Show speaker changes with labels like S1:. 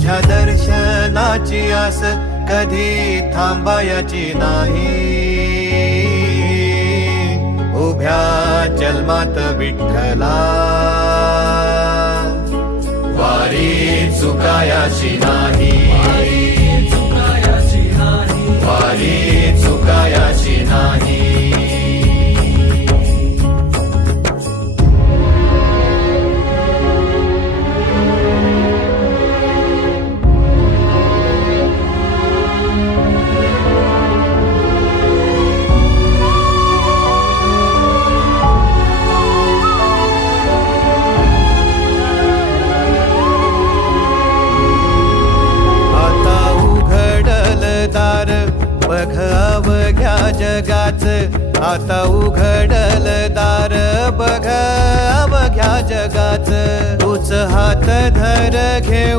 S1: तुझ्या दर्शनाची आस कधी थांबायची नाही उभ्या जलमात विठ्ठला
S2: वारी चुकायाची नाही
S1: बघ घ्या जगाच आता उघडल दार बघ घ्या जगाच उच हात धर घेऊ